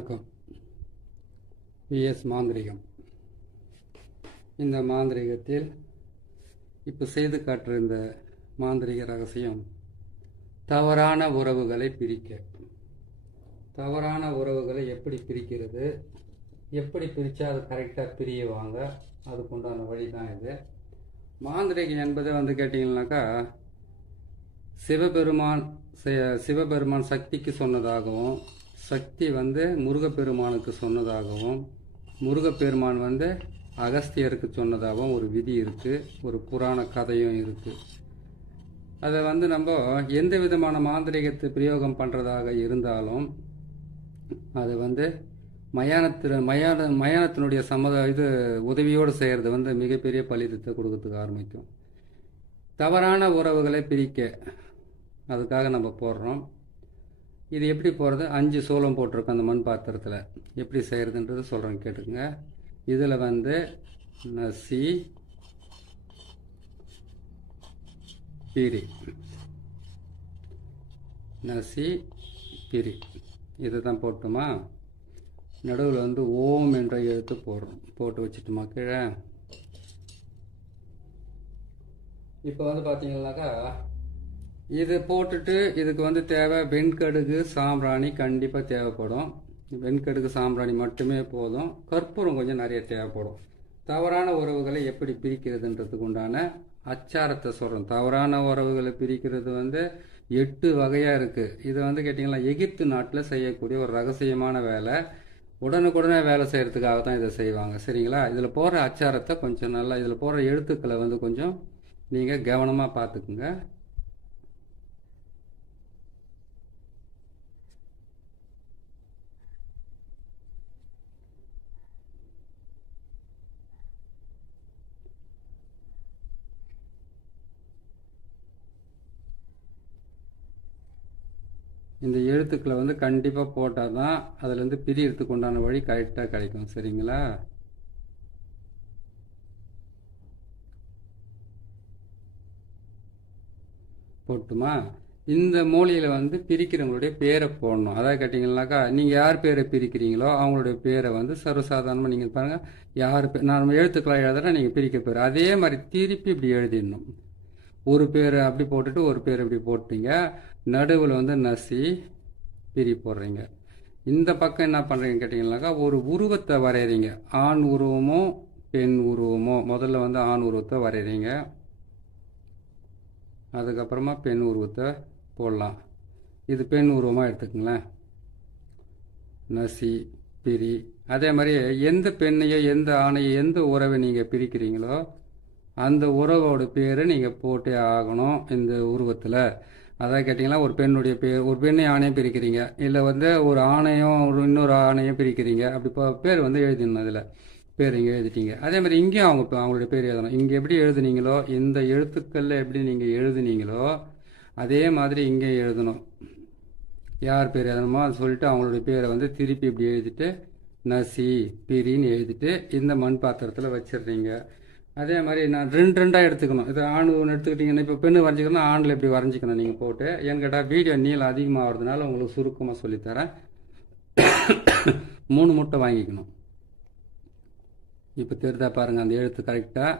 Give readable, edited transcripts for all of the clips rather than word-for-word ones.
வணக்கம். பிஎஸ் மாந்திரிகம். இந்த மாந்திரிகத்தில் இப்போ செய்து காட்டுற இந்த மாந்திரிக ரகசியம் தவறான உறவுகளை பிரிக்க. தவறான உறவுகளை எப்படி பிரிக்கிறது, எப்படி பிரித்தா அது கரெக்டாக பிரியுவாங்க, அதுக்குண்டான வழி தான் இது. மாந்திரிகம் என்பது கேட்டிங்கன்னாக்கா சிவபெருமான் சக்திக்கு சொன்னதாகவும், சக்தி முருகப்பெருமானுக்கு சொன்னதாகவும், முருகப்பெருமான் அகஸ்தியருக்கு சொன்னதாகவும் ஒரு விதி இருக்குது, ஒரு புராண கதையும் இருக்குது. அதை நம்ம எந்த விதமான மாந்திரிகத்தை பிரயோகம் பண்ணுறதாக இருந்தாலும் அது மயானத்தினுடைய உதவியோடு செய்கிறது மிகப்பெரிய பலிதத்தை கொடுக்கறதுக்கு ஆரம்பிக்கும். தவறான உறவுகளை பிரிக்க அதுக்காக நம்ம போடுறோம். இது எப்படி போடுறது? 5 சூலம் போட்டிருக்கோம் அந்த மண் பாத்திரத்தில். எப்படி செய்கிறதுன்றது சொல்கிறேன், கேட்டுக்குங்க. இதில் நசி, பிரி, நசி, பிரி இதை தான் போட்டுமா. நடுவில் ஓம் என்ற எழுத்து போடுறோம். போட்டு வச்சுட்டுமா கீழே. இப்போ பார்த்தீங்கன்னாக்கா இது போட்டுட்டு இதுக்கு தேவை வெண்கடுகு, சாம்பிராணி கண்டிப்பாக தேவைப்படும். வெண்கடுகு, சாம்பிராணி மட்டுமே போதும். கற்பூரம் கொஞ்சம் நிறைய தேவைப்படும். தவறான உறவுகளை எப்படி பிரிக்கிறதுன்றதுக்கு உண்டான அச்சாரத்தை சொல்கிறோம். தவறான உறவுகளை பிரிக்கிறது 8 வகையாக இருக்குது. இது கேட்டிங்கன்னா எகிப்து நாட்டில் செய்யக்கூடிய ஒரு ரகசியமான வேலை. உடனுக்குடனே வேலை செய்கிறதுக்காக தான் இதை செய்வாங்க. சரிங்களா? இதில் போடுற அச்சாரத்தை கொஞ்சம் நல்லா, இதில் போடுற எழுத்துக்களை கொஞ்சம் நீங்கள் கவனமாக பார்த்துக்குங்க. இந்த எழுத்துக்களை கண்டிப்பாக போட்டால் தான் அதுலேருந்து பிரியறதுக்கு உண்டான வழி கரெக்டாக கிடைக்கும். சரிங்களா? போட்டுமா. இந்த மூலையில் பிரிக்கிறவங்களுடைய பேரை போடணும். அதாவது கேட்டிங்கன்னாக்கா நீங்கள் யார் பேரை பிரிக்கிறீங்களோ அவங்களுடைய பேரை சர்வசாதாரணமாக நீங்கள் பாருங்கள். யார் நான் எழுத்துக்களாக எழுதுறேன், நீங்கள் பிரிக்க பேர் அதே மாதிரி திருப்பி இப்படி எழுதிடணும். ஒரு பேர் அப்படி போட்டுட்டு ஒரு பேர் இப்படி போட்டீங்க. நடுவில் நசி, பிரி போடுறீங்க. இந்த பக்கம் என்ன பண்ணுறீங்கன்னு கேட்டிங்கன்னாக்கா ஒரு உருவத்தை வரைகிறீங்க. ஆண் உருவமோ பெண் உருவமோ. முதல்ல ஆண் உருவத்தை வரைகிறீங்க, அதுக்கப்புறமா பெண் உருவத்தை போடலாம். இது பெண் உருவமாக எடுத்துக்கங்களேன். நசி, பிரி. அதே மாதிரி எந்த பெண்ணையோ எந்த ஆணையோ எந்த உறவை நீங்கள் பிரிக்கிறீங்களோ அந்த உறவோட பேரை நீங்கள் போட்டே ஆகணும் இந்த உருவத்தில். அதாவது கேட்டிங்கன்னா ஒரு பெண்ணுடைய பேர், ஒரு பெண்ணையும் ஆணையம் பிரிக்கிறீங்க, இல்லை ஒரு ஆணையம் இன்னொரு ஆணையம் பிரிக்கிறீங்க. அப்படி பேர் எழுதிடணும். அதில் பேர் இங்கே எழுதிட்டீங்க. அதே மாதிரி இங்கேயும் அவங்களுடைய பேர் எழுதணும். இங்கே எப்படி எழுதுனீங்களோ, இந்த எழுத்துக்களில் எப்படி நீங்கள் எழுதுனீங்களோ அதே மாதிரி இங்கே எழுதணும். யார் பேர் எழுதணுமோ அது சொல்லிட்டு அவங்களுடைய பேரை திருப்பி இப்படி எழுதிட்டு நசி, பிரின்னு எழுதிட்டு இந்த மண் பாத்திரத்தில் வச்சிடுறீங்க. அதே மாதிரி நான் 2 எடுத்துக்கணும். இது ஆண் ஒன்று எடுத்துக்கிட்டிங்கன்னா இப்போ பெண்ணு வரைஞ்சிக்கணும், ஆணில் இப்படி வரைஞ்சிக்கணும் நீங்கள் போட்டு. ஏன்னு கேட்டால் வீடியோ நீளம் அதிகமாகிறதுனால உங்களுக்கு சுருக்கமாக சொல்லித்தரேன். 3 முட்டை வாங்கிக்கணும். இப்போ தெரிதா பாருங்கள் அந்த எழுத்து கரெக்டாக.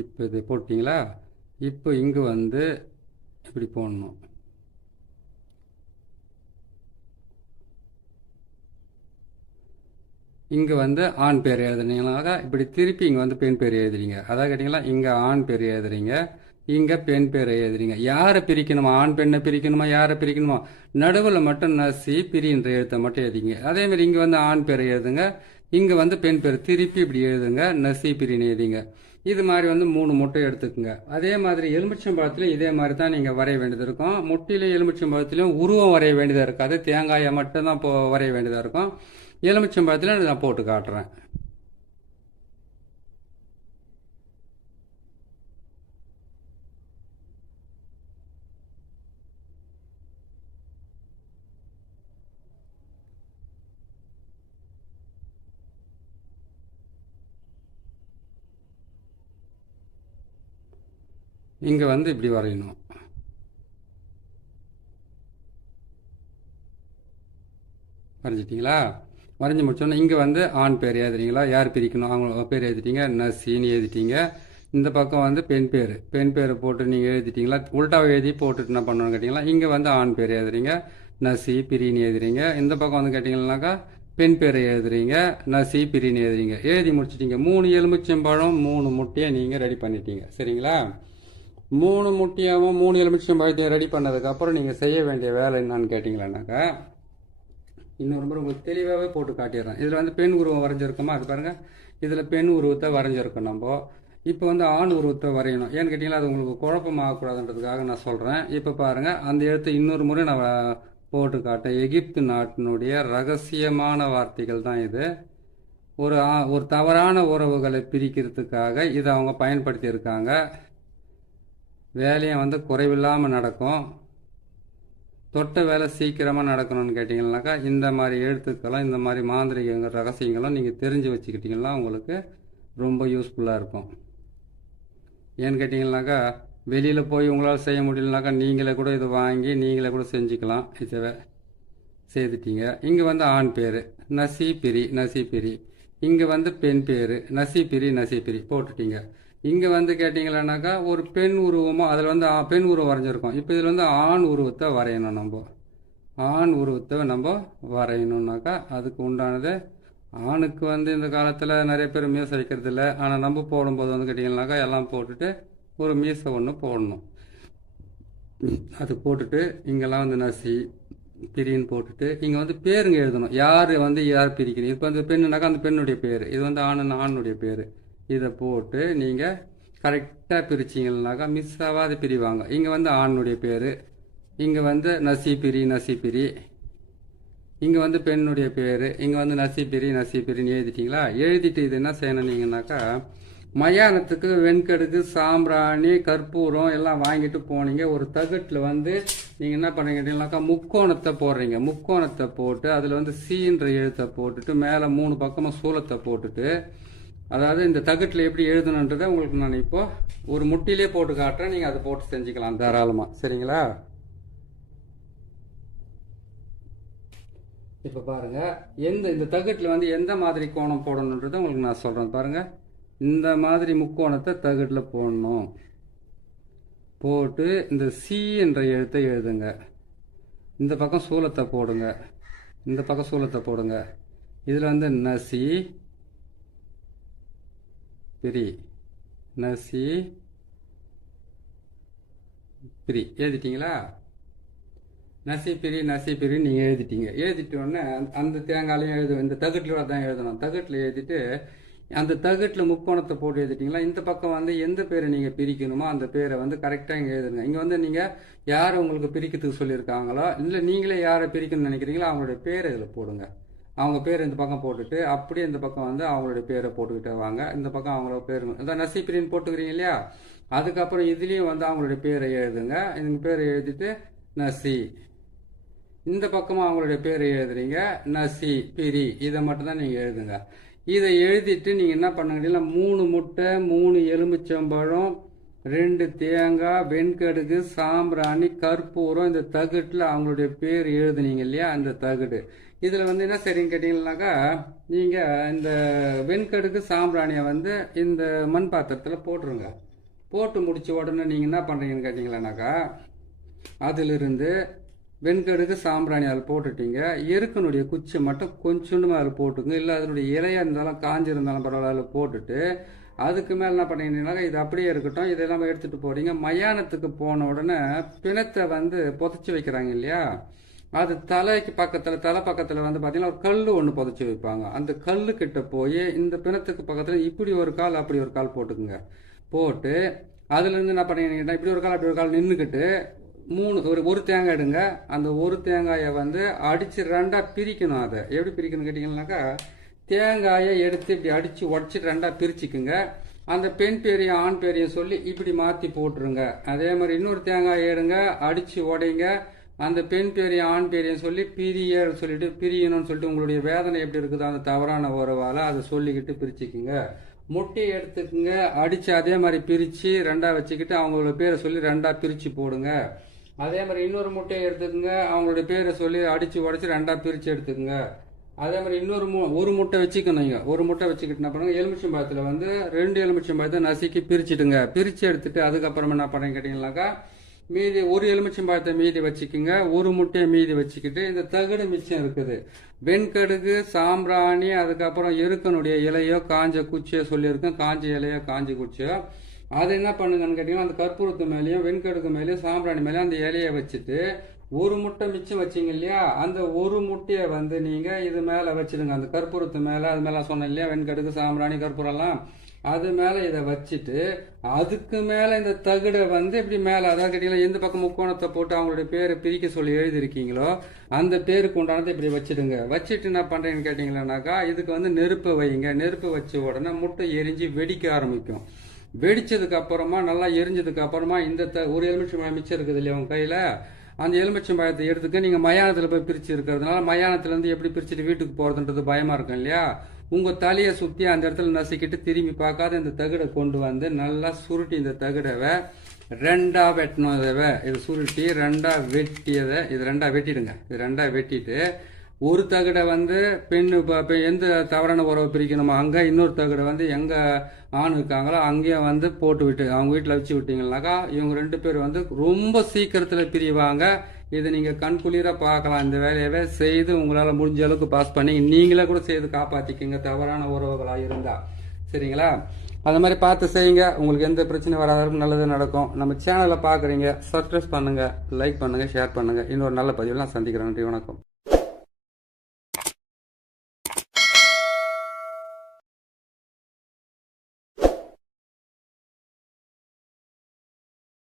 இப்போ இது போட்டிங்களா? இப்போ இங்கே இப்படி போடணும். இங்கே ஆண் பேர் எழுதுனீங்கன்னாக்கா இப்படி திருப்பி இங்கே பெண் பேர் எழுதுறீங்க. அதாவது கேட்டிங்களா இங்கே ஆண் பேர் எழுதுறீங்க, இங்கே பெண் பேர் எழுதுறீங்க. யாரை பிரிக்கணுமா, ஆண் பெண்ணை பிரிக்கணுமா, யாரை பிரிக்கணுமா, நடுவில் மட்டும் நசி, பிரின்ற எழுத்தை மட்டும் எழுதிங்க. அதேமாதிரி இங்கே ஆண் பேர் எழுதுங்க, இங்கே பெண் பேர் திருப்பி இப்படி எழுதுங்க, நசி, பிரின்னு எழுதிங்க. இது மாதிரி 3 முட்டை எடுத்துக்குங்க. அதே மாதிரி எலுமிச்சம்பழத்துலையும் இதே மாதிரி தான் நீங்கள் வரைய வேண்டியது இருக்கும். முட்டையிலையும் எலுமிச்சம்பழத்துலையும் உருவம் வரைய வேண்டியதாக இருக்காது, தேங்காயை மட்டும்தான் வரைய வேண்டியதாக இருக்கும். எலுமிச்சம்பழத்தில் நான் போட்டு காட்டுறேன். இங்கே வந்து இப்படி வரையணும். வரைஞ்சிட்டிங்களா? வரைஞ்சி முடிச்சோன்னே இங்கே வந்து ஆண் பேர் எழுதுறீங்களா? யார் பிரிக்கணும் அவங்க பேர் எழுதிட்டீங்க. நசின்னு எழுதிட்டீங்க. இந்த பக்கம் வந்து பெண் பேர் போட்டு நீங்கள் எழுதிட்டீங்களா? உல்டாவை எழுதி போட்டுட்டு என்ன பண்ணணும்னு கேட்டிங்களா? இங்கே வந்து ஆண் பேர் எழுதுறீங்க, நசி பிரின்னு எழுதுறீங்க. இந்த பக்கம் வந்து கேட்டிங்கன்னாக்கா பெண் பேரை எழுதுறீங்க, நசி பிரின்னு எழுதுறீங்க. எழுதி முடிச்சிட்டிங்க. 3 எலுமிச்சம்பழம் 3 முட்டையை நீங்கள் ரெடி பண்ணிட்டீங்க. சரிங்களா? 3 முட்டையாகவும் 3 எலுமிச்சம்பழத்தையும் ரெடி பண்ணதுக்கப்புறம் நீங்கள் செய்ய வேண்டிய வேலை என்னன்னு கேட்டிங்களானாக்கா, இன்னொரு முறை உங்களுக்கு தெளிவாகவே போட்டு காட்டிடுறேன். இதில் வந்து பெண் உருவம் வரைஞ்சிருக்கோமா? அது பாருங்கள். இதில் பெண் உருவத்தை வரைஞ்சிருக்கோம் நம்ம. இப்போ வந்து ஆண் உருவத்தை வரையணும். ஏன்னு கேட்டிங்கன்னா அது உங்களுக்கு குழப்பமாகக்கூடாதுன்றதுக்காக நான் சொல்கிறேன். இப்போ பாருங்கள், அந்த எழுத்து இன்னொரு முறை நான் போட்டு காட்டேன். எகிப்து நாட்டினுடைய ரகசியமான வார்த்தைகள் தான் இது. ஒரு தவறான உறவுகளை பிரிக்கிறதுக்காக இதை அவங்க பயன்படுத்தியிருக்காங்க. வேலையை வந்து குறைவில்லாமல் நடக்கும். தொட்ட வேலை சீக்கிரமாக நடக்கணும்னு கேட்டிங்கன்னாக்கா இந்த மாதிரி எழுத்துக்களும் இந்த மாதிரி மாந்திரிகங்கள் ரகசியங்களும் நீங்கள் தெரிஞ்சு வச்சுக்கிட்டிங்கன்னா உங்களுக்கு ரொம்ப யூஸ்ஃபுல்லாக இருக்கும். ஏன்னு கேட்டிங்கன்னாக்கா வெளியில் போய் உங்களால் செய்ய முடியலனாக்கா நீங்களே கூட இதை வாங்கி நீங்களே கூட செஞ்சுக்கலாம். இதை செய்துட்டீங்க. இங்கே வந்து ஆண் பேர் நசி பிரி. இங்கே வந்து பெண் பேர் நசி பிரி போட்டுட்டீங்க. இங்கே வந்து கேட்டிங்களானாக்கா ஒரு பெண் உருவமாக அதில் வந்து பெண் உருவம் வரைஞ்சிருக்கோம். இப்போ இதில் வந்து ஆண் உருவத்தை வரையணும். ஆண் உருவத்தை நம்ம வரையணுன்னாக்கா அதுக்கு உண்டானது ஆணுக்கு வந்து இந்த காலத்தில் நிறைய பேர் மீசை வைக்கிறது இல்லை. ஆனால் நம்ம போடும்போது வந்து கேட்டிங்கனாக்கா எல்லாம் போட்டுட்டு ஒரு மீசை ஒன்று போடணும். அது போட்டுட்டு இங்கெல்லாம் வந்து நசி பிரின்னு போட்டுட்டு இங்கே வந்து பேருங்க எழுதணும். யார் பிரிக்கிறீங்க. இப்போ வந்து பெண்ணுனாக்கா அந்த பெண்ணுடைய பேர், இது வந்து ஆணுடைய பேர். இதை போட்டு நீங்கள் கரெக்டாக பிரிச்சிங்கன்னாக்கா மிஸ் ஆகாது பிரிவாங்க. இங்கே வந்து ஆணுடைய பேர், இங்கே வந்து நசி பிரி. இங்கே வந்து பெண்ணுடைய பேர், இங்கே வந்து நசி பிரின்னு எழுதிட்டிங்களா? எழுதிட்டு இது என்ன செய்யணும் நீங்கன்னாக்கா, மயானத்துக்கு வெண்கடுகு சாம்பிராணி கற்பூரம் எல்லாம் வாங்கிட்டு போனீங்க. ஒரு தகட்டில் வந்து நீங்கள் என்ன பண்ணுறீங்கன்னாக்கா முக்கோணத்தை போடுறீங்க. முக்கோணத்தை போட்டு அதில் வந்து சீன்ற எழுத்தை போட்டுட்டு மேலே 3 பக்கமாக சூலத்தை போட்டுட்டு, அதாவது இந்த தகட்டில் எப்படி எழுதணுன்றதை உங்களுக்கு நான் இப்போ ஒரு முட்டிலே போட்டு காட்டுறேன். நீங்கள் அதை போட்டு செஞ்சுக்கலாம் தாராளமாக. சரிங்களா? இப்போ பாருங்கள், இந்த தகட்டில் வந்து எந்த மாதிரி கோணம் போடணுன்றதை உங்களுக்கு நான் சொல்கிறேன். பாருங்கள், இந்த மாதிரி முக்கோணத்தை தகட்டில் போடணும். போட்டு இந்த சி என்ற எழுத்தை எழுதுங்க. இந்த பக்கம் சூலத்தை போடுங்க. இந்த பக்கம் சூலத்தை போடுங்க. இதில் வந்து நசி பிரி எழுதிட்டீங்களா? நசி பிரி நீங்கள் எழுதிட்டீங்க. எழுதிட்டு உடனே அந்த தேங்காயிலையும் எழுதுவோம். இந்த தகட்டில் தான் எழுதணும். தகட்டில் எழுதிட்டு அந்த தகட்டில் முக்கோணத்தை போட்டு எழுதிட்டீங்களா? இந்த பக்கம் வந்து எந்த பேரை நீங்கள் பிரிக்கணுமோ அந்த பேரை வந்து கரெக்டாக இங்கே எழுதுங்க. இங்கே வந்து நீங்கள் யார் உங்களுக்கு பிரிக்கிறதுக்கு சொல்லியிருக்காங்களோ இல்லை நீங்களே யாரை பிரிக்கணும்னு நினைக்கிறீங்களோ அவங்களுடைய பேரை இதில் போடுங்க. அவங்க பேர் இந்த பக்கம் போட்டுட்டு அப்படியே இந்த பக்கம் வந்து அவங்களுடைய பேரை போட்டுக்கிட்டே வாங்க. இந்த பக்கம் அவங்களோட பேர் அதான் நசி பிரின்னு போட்டுக்கிறீங்க இல்லையா? அதுக்கப்புறம் இதுலேயும் வந்து அவங்களுடைய பேரை எழுதுங்க. இந்த பேரை எழுதிட்டு நசி, இந்த பக்கமாக அவங்களுடைய பேரை எழுதுறீங்க நசி பிரி. இதை மட்டும்தான் நீங்கள் எழுதுங்க. இதை எழுதிட்டு நீங்கள் என்ன பண்ணுங்கன்னா 3 முட்டை 3 எலுமிச்சம்பழம் 2 தேங்காய் வெண்கடுகு சாம்பிராணி கற்பூரம் இந்த தகட்டில் அவங்களுடைய பேர் எழுதுனீங்க இல்லையா? அந்த தகடு இதில் வந்து என்ன சரின்னு கேட்டீங்கன்னாக்கா நீங்கள் இந்த வெண்கடுகு சாம்பிராணியை வந்து இந்த மண் பாத்திரத்தில் போட்டுருங்க. போட்டு முடிச்ச உடனே நீங்கள் என்ன பண்ணுறீங்கன்னு கேட்டிங்களானாக்கா அதிலிருந்து வெண்கடுகு சாம்பிராணி அதில் போட்டுட்டீங்க. எருக்கனுடைய குச்சி மட்டும் கொஞ்சோண்டு அதில் போட்டுங்க. இல்லை அதனுடைய இலையாக இருந்தாலும் காஞ்சிருந்தாலும் பரவாயில்ல அதில் போட்டுட்டு அதுக்கு மேலே என்ன பண்ணிங்கன்னா இது அப்படியே இருக்கட்டும். இதெல்லாம் எடுத்துகிட்டு போகிறீங்க. மயானத்துக்கு போன உடனே பிணத்தை வந்து புதைச்சி வைக்கிறாங்க இல்லையா? அது தலை பக்கத்தில் வந்து பார்த்தீங்கன்னா ஒரு கல் ஒன்று புதைச்சி வைப்பாங்க. அந்த கல்லுக்கிட்ட போய் இந்த பிணத்துக்கு பக்கத்தில் இப்படி ஒரு கால் அப்படி ஒரு கால் போட்டுக்குங்க. போட்டு அதுலேருந்து என்ன பண்ணீங்கன்னா இப்படி ஒரு கால் அப்படி ஒரு கால் நின்றுக்கிட்டு ஒரு தேங்காய் எடுங்க. அந்த ஒரு தேங்காயை வந்து அடித்து 2ஆக பிரிக்கணும். அதை எப்படி பிரிக்கணும்னு கேட்டிங்கன்னாக்கா தேங்காயை எடுத்து இப்படி அடித்து உடச்சிட்டு 2ஆக பிரிச்சுக்குங்க. அந்த பெண் பேரையும் ஆண் பேரையும் சொல்லி இப்படி மாற்றி போட்டுருங்க. அதே மாதிரி இன்னொரு தேங்காயை எடுங்க, அடித்து உடைங்க. அந்த பெண் பேரையும் ஆண் பேரையும் சொல்லி பிரியணும்னு சொல்லிட்டு உங்களுடைய வேதனை எப்படி இருக்குதோ அந்த தவறான உறவால் அதை சொல்லிக்கிட்டு பிரிச்சுக்குங்க. முட்டையை எடுத்துக்கங்க, அடிச்சு அதே மாதிரி பிரிச்சு ரெண்டா வச்சுக்கிட்டு அவங்களோட பேரை சொல்லி ரெண்டா பிரிச்சு போடுங்க. அதே மாதிரி இன்னொரு முட்டையை எடுத்துக்கங்க, அவங்களுடைய பேரை சொல்லி அடிச்சு உடைச்சு ரெண்டா பிரிச்சு எடுத்துக்கங்க. அதே மாதிரி இன்னொரு ஒரு முட்டை வச்சுக்கணும். நீங்க ஒரு முட்டை வச்சுக்கிட்டு என்ன பண்ணுங்க, எலுமிச்சம்பழத்துல வந்து 2 எலுமிச்சம்பழத்தை நசுக்கி பிரிச்சுட்டுங்க. பிரிச்சு எடுத்துட்டு அதுக்கப்புறமா என்ன பண்ணுறீங்க கேட்டீங்கன்னாக்கா, மீதி ஒரு எலுமிச்சம்பழத்தை மீதி வச்சுக்கோங்க, ஒரு முட்டையை மீதி வச்சுக்கிட்டு இந்த தகடு மிச்சம் இருக்குது, வெண்கடுகு, சாம்பிராணி, அதுக்கப்புறம் எருக்கனுடைய இலையோ காஞ்ச குச்சியோ சொல்லியிருக்கேன், காஞ்ச இலையோ காஞ்ச குச்சியோ, அது என்ன பண்ணுங்கன்னு கேட்டீங்கன்னா, அந்த கற்பூரத்து மேலேயும் வெண்கடுகு மேலேயும் சாம்பிராணி மேலேயும் அந்த இலையை வச்சுட்டு ஒரு முட்டை மிச்சம் வச்சிங்க இல்லையா, அந்த ஒரு முட்டையை வந்து நீங்க இது மேல வச்சிடுங்க. அந்த கற்பூரத்து மேல, அது மேல சொன்னேன் இல்லையா, வெண்கடுகு, சாம்பிராணி, கற்பூரம் எல்லாம் அது மேல இதை வச்சுட்டு அதுக்கு மேல இந்த தகுடை வந்து இப்படி மேல, அதாவது கேட்டீங்கன்னா எந்த பக்கம் முக்கோணத்தை போட்டு அவங்களுடைய பேரை பிரிக்க சொல்லி எழுதிருக்கீங்களோ அந்த பேருக்கு உண்டானதை இப்படி வச்சிடுங்க. வச்சுட்டு என்ன பண்றீங்கன்னு கேட்டீங்கன்னாக்கா, இதுக்கு வந்து நெருப்பை வைங்க. நெருப்பு வச்ச உடனே முட்டை எரிஞ்சு வெடிக்க ஆரம்பிக்கும். வெடிச்சதுக்கு அப்புறமா நல்லா எரிஞ்சதுக்கு அப்புறமா இந்த ஒரு எலுமிச்சம்பழம் மிச்சம் இருக்குது இல்லையா உங்க கையில, அந்த எலுமிச்சம்பழத்தை எடுத்துக்க. நீங்க மயானத்துல போய் பிரிச்சு இருக்கிறதுனால மயானத்துல இருந்து எப்படி பிரிச்சுட்டு வீட்டுக்கு போறதுன்றது பயமா இருக்கும் இல்லையா, உங்க தலையை சுத்தி அந்த இடத்துல நசுக்கிட்டு திரும்பி பார்க்காத இந்த தகுடை கொண்டு வந்து நல்லா சுருட்டி இந்த தகுடவை ரெண்டா வெட்டணும். இதை சுருட்டி ரெண்டா வெட்டியதை இது ரெண்டா வெட்டிடுங்க. இது ரெண்டா வெட்டிட்டு ஒரு தகடை வந்து பெண்ணு எந்த தவறான உறவை பிரிக்கணுமோ அங்கே, இன்னொரு தகடை வந்து எங்க ஆண் இருக்காங்களோ அங்கேயும் வந்து போட்டு விட்டு அவங்க வீட்டில் வச்சு விட்டீங்கன்னாக்கா இவங்க 2 பேர் வந்து ரொம்ப சீக்கிரத்தில் பிரிவாங்க. இது நீங்க கண்குளிர பார்க்கலாம். இந்த வேலையவே செய்து உங்களால் முடிஞ்ச அளவுக்கு பாஸ் பண்ணி நீங்களே கூட செய்து காப்பாத்திக்கங்க, தவறான உறவுகளாக இருந்தா. சரிங்களா? அந்த மாதிரி பார்த்து செய்யுங்க. உங்களுக்கு எந்த பிரச்சனையும் வராத அளவுக்கு நல்லது நடக்கும். நம்ம சேனலை பார்க்குறீங்க, சப்ஸ்கிரைப் பண்ணுங்க, லைக் பண்ணுங்க, ஷேர் பண்ணுங்க. இன்னொரு நல்ல பதிவில் நான் சந்திக்கிறேன். நன்றி, வணக்கம்.